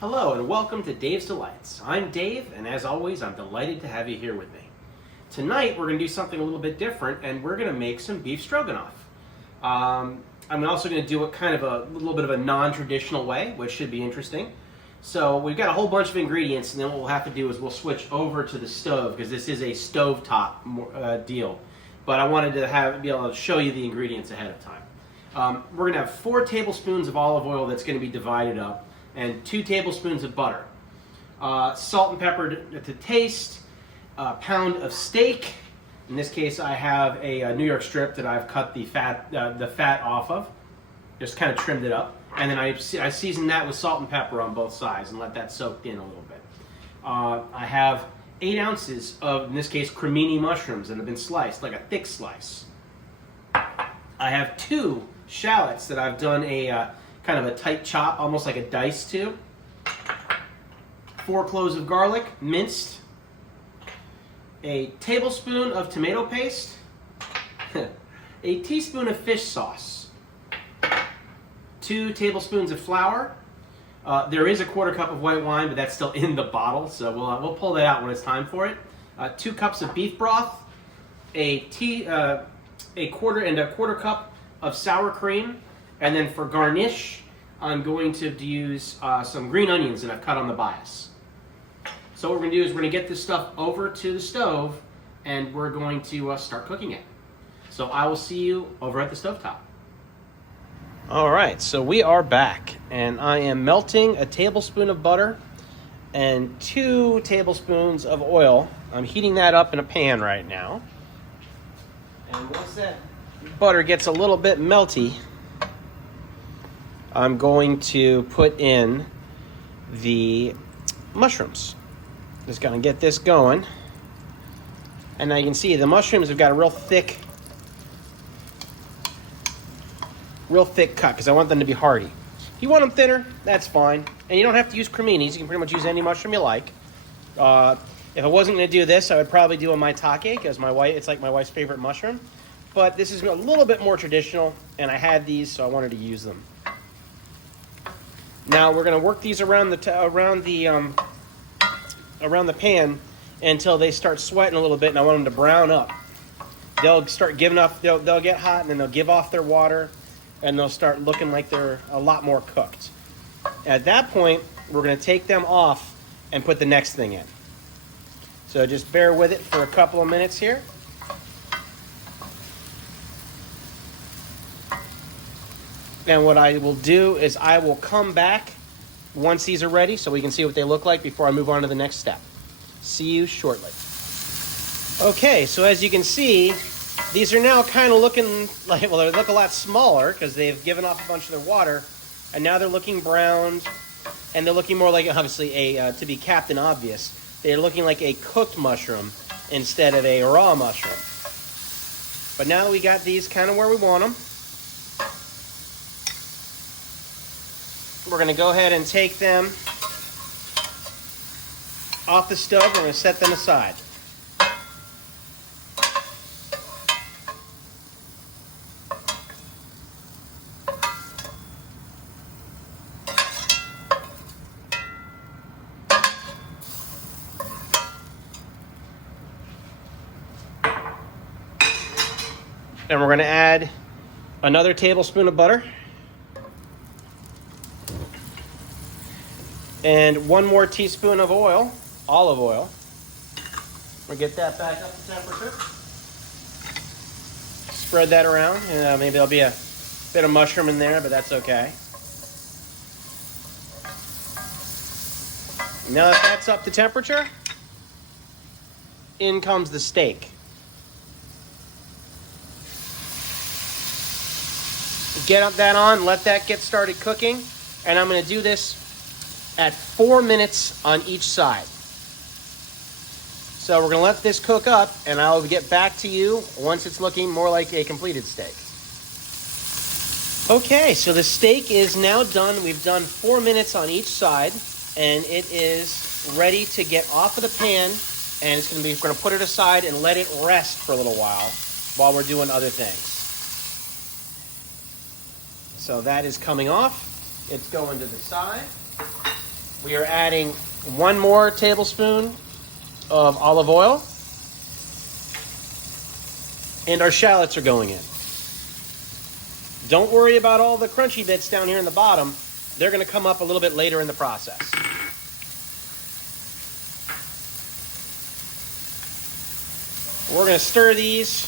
Hello and welcome to Dave's Delights. I'm Dave, and as always, I'm delighted to have you here with me. Tonight, we're going to do something a little bit different, and we're going to make some beef stroganoff. I'm also going to do it kind of a little bit of a non-traditional way, which should be interesting. So we've got a whole bunch of ingredients, and then what we'll have to do is we'll switch over to the stove, because this is a stovetop deal. But I wanted to be able to show you the ingredients ahead of time. We're going to have 4 tablespoons of olive oil that's going to be divided up, and 2 tablespoons of butter. Salt and pepper to taste, a pound of steak. In this case, I have a New York strip that I've cut the fat off of. Just kind of trimmed it up. And then I seasoned that with salt and pepper on both sides and let that soak in a little bit. I have 8 ounces of, in this case, cremini mushrooms that have been sliced, like a thick slice. I have 2 shallots that I've done a kind of a tight chop, almost like a dice to. 4 cloves of garlic, minced. A tablespoon of tomato paste. A teaspoon of fish sauce. 2 tablespoons of flour. There is a 1/4 cup of white wine, but that's still in the bottle, so we'll pull that out when it's time for it. 2 cups of beef broth. A 1/4 cup of sour cream. And then for garnish, I'm going to use some green onions that I've cut on the bias. So what we're going to do is we're going to get this stuff over to the stove, and we're going to start cooking it. So I will see you over at the stovetop. All right, so we are back, and I am melting a tablespoon of butter and 2 tablespoons of oil. I'm heating that up in a pan right now. And once that butter gets a little bit melty, I'm going to put in the mushrooms. Just gonna get this going. And now you can see the mushrooms have got a real thick cut because I want them to be hearty. If you want them thinner, that's fine. And you don't have to use creminis. You can pretty much use any mushroom you like. If I wasn't gonna do this, I would probably do a maitake because it's like my wife's favorite mushroom. But this is a little bit more traditional, and I had these, so I wanted to use them. Now we're going to work these around the pan until they start sweating a little bit, and I want them to brown up. They'll start giving off. They'll get hot, and then they'll give off their water, and they'll start looking like they're a lot more cooked. At that point, we're going to take them off and put the next thing in. So just bear with it for a couple of minutes here. And what I will do is I will come back once these are ready so we can see what they look like before I move on to the next step. See you shortly. Okay, so as you can see, these are now kind of looking like, well, they look a lot smaller because they've given off a bunch of their water, and now they're looking browned, and they're looking more like, obviously, to be Captain Obvious, they're looking like a cooked mushroom instead of a raw mushroom. But now that we got these kind of where we want them, we're going to go ahead and take them off the stove. We're going to set them aside. And we're going to add another tablespoon of butter. And 1 more teaspoon of oil, olive oil. We'll get that back up to temperature. Spread that around. Maybe there'll be a bit of mushroom in there, but that's okay. Now that that's up to temperature, in comes the steak. Get that on, let that get started cooking, and I'm going to do this at 4 minutes on each side. So we're going to let this cook up, and I'll get back to you once it's looking more like a completed steak. Okay, so the steak is now done. We've done 4 minutes on each side, and it is ready to get off of the pan, and we're going to put it aside and let it rest for a little while we're doing other things. So that is coming off. It's going to the side. We are adding 1 more tablespoon of olive oil. And our shallots are going in. Don't worry about all the crunchy bits down here in the bottom. They're going to come up a little bit later in the process. We're going to stir these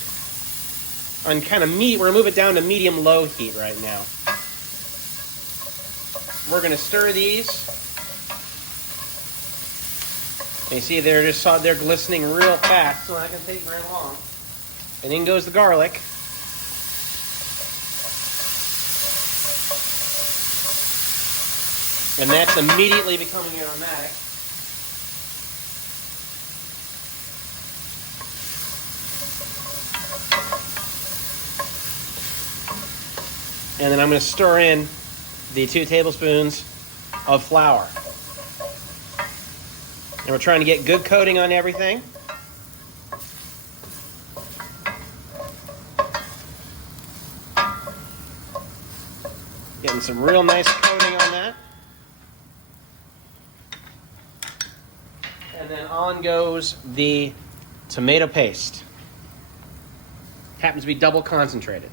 on kind of we're going to move it down to medium-low heat right now. We're going to stir these. And you see they're glistening real fast, so not going to take very long. And in goes the garlic. And that's immediately becoming aromatic. And then I'm going to stir in the 2 tablespoons of flour. And we're trying to get good coating on everything. Getting some real nice coating on that. And then on goes the tomato paste. Happens to be double concentrated.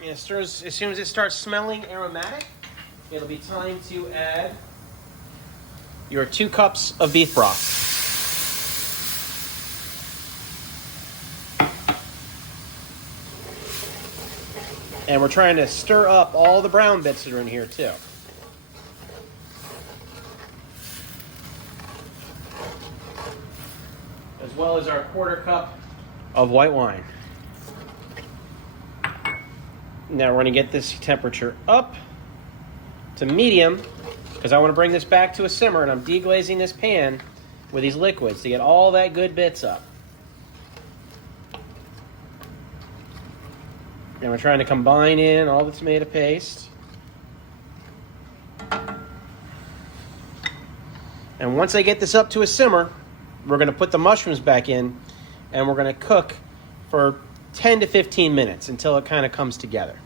And it stirs, as soon as it starts smelling aromatic, it'll be time to add your 2 cups of beef broth. And we're trying to stir up all the brown bits that are in here too. As well as our 1/4 cup of white wine. Now we're going to get this temperature up to medium because I want to bring this back to a simmer, and I'm deglazing this pan with these liquids to get all that good bits up. And we're trying to combine in all the tomato paste. And once I get this up to a simmer, we're going to put the mushrooms back in, and we're going to cook for 10 to 15 minutes until it kind of comes together.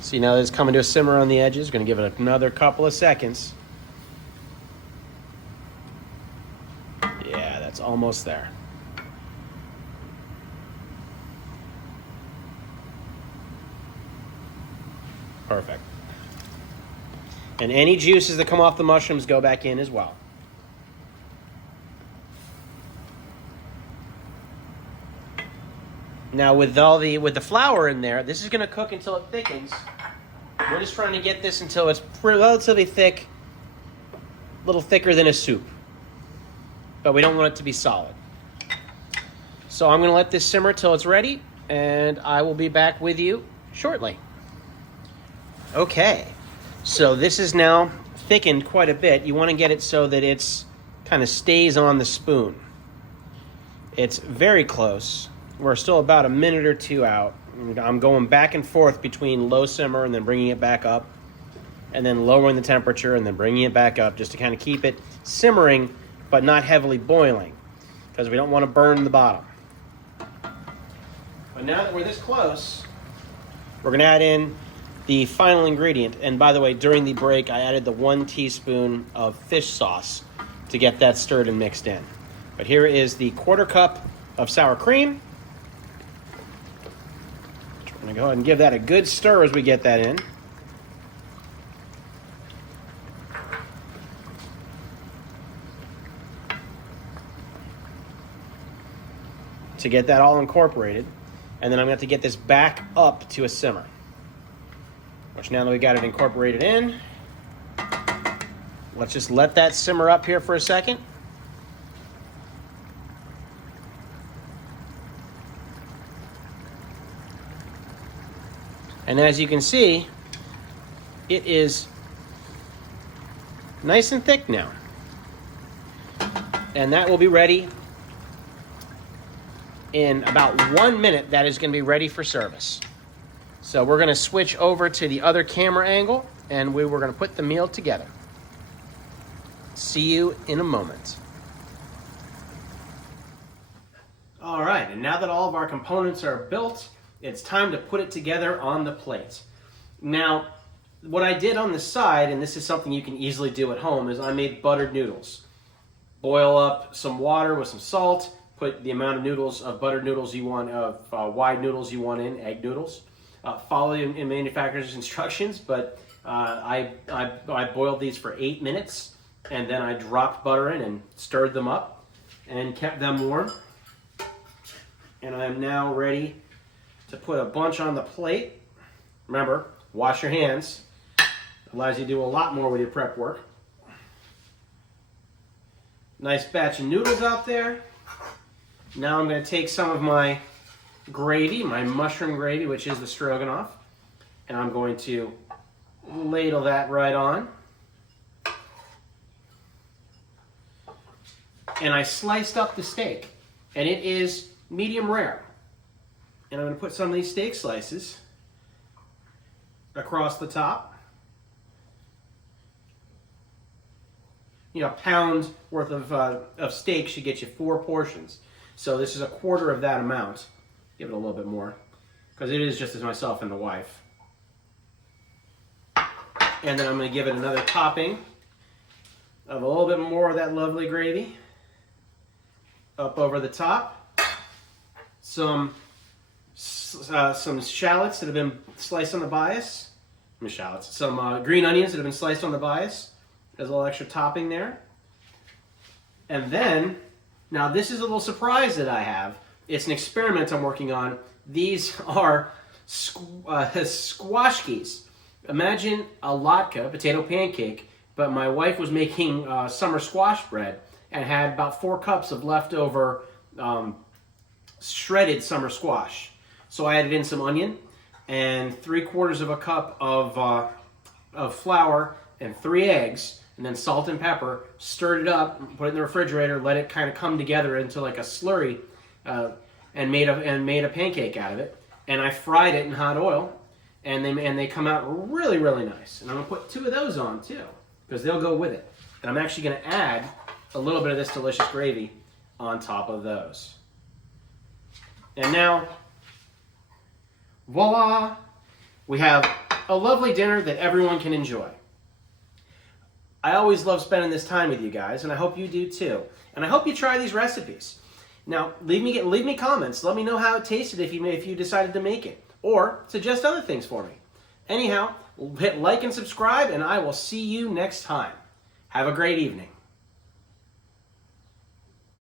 See, now that it's coming to a simmer on the edges, going to give it another couple of seconds. Yeah, that's almost there. Perfect. And any juices that come off the mushrooms go back in as well. Now with the flour in there, this is going to cook until it thickens. We're just trying to get this until it's relatively thick, a little thicker than a soup. But we don't want it to be solid. So I'm going to let this simmer till it's ready, and I will be back with you shortly. Okay, so this is now thickened quite a bit. You want to get it so that it's kind of stays on the spoon. It's very close. We're still about a minute or 2 out. I'm going back and forth between low simmer and then bringing it back up, and then lowering the temperature and then bringing it back up, just to kind of keep it simmering but not heavily boiling, because we don't want to burn the bottom. But now that we're this close, we're going to add in the final ingredient. And by the way, during the break, I added the 1 teaspoon of fish sauce to get that stirred and mixed in. But here is the 1/4 cup of sour cream. I'm going to go ahead and give that a good stir as we get that in. To get that all incorporated. And then I'm going to have to get this back up to a simmer. Which now that we got it incorporated in, let's just let that simmer up here for a second. And as you can see, it is nice and thick now. And that will be ready in about 1 minute. That is going to be ready for service. So we're going to switch over to the other camera angle, and we're going to put the meal together. See you in a moment. All right, and now that all of our components are built, it's time to put it together on the plate. Now, what I did on the side, and this is something you can easily do at home, is I made buttered noodles. Boil up some water with some salt, put the amount of noodles, of buttered noodles you want, wide noodles you want in, egg noodles. Follow the manufacturer's instructions, but I boiled these for 8 minutes, and then I dropped butter in and stirred them up and kept them warm. And I'm now ready to put a bunch on the plate. Remember, wash your hands. Allows you to do a lot more with your prep work. Nice batch of noodles out there. Now I'm going to take some of my gravy, my mushroom gravy, which is the stroganoff, and I'm going to ladle that right on. And I sliced up the steak, and it is medium rare. And I'm going to put some of these steak slices across the top. You know, a pound worth of steak should get you 4 portions. So this is a quarter of that amount. Give it a little bit more, because it is just as myself and the wife. And then I'm going to give it another topping of a little bit more of that lovely gravy up over the top. Some shallots that have been sliced on the bias. Some green onions that have been sliced on the bias. There's a little extra topping there. And then, now this is a little surprise that I have. It's an experiment I'm working on. These are Squashkes. Imagine a latke, potato pancake, but my wife was making summer squash bread and had about 4 cups of leftover shredded summer squash. So I added in some onion and 3/4 of a cup of flour and 3 eggs, and then salt and pepper, stirred it up, put it in the refrigerator, let it kind of come together into like a slurry, and made a pancake out of it. And I fried it in hot oil, and they come out really, really nice. And I'm gonna put 2 of those on too, because they'll go with it. And I'm actually gonna add a little bit of this delicious gravy on top of those. And now, voila! We have a lovely dinner that everyone can enjoy. I always love spending this time with you guys, and I hope you do too. And I hope you try these recipes. Now, leave me comments. Let me know how it tasted if you decided to make it, or suggest other things for me. Anyhow, hit like and subscribe, and I will see you next time. Have a great evening.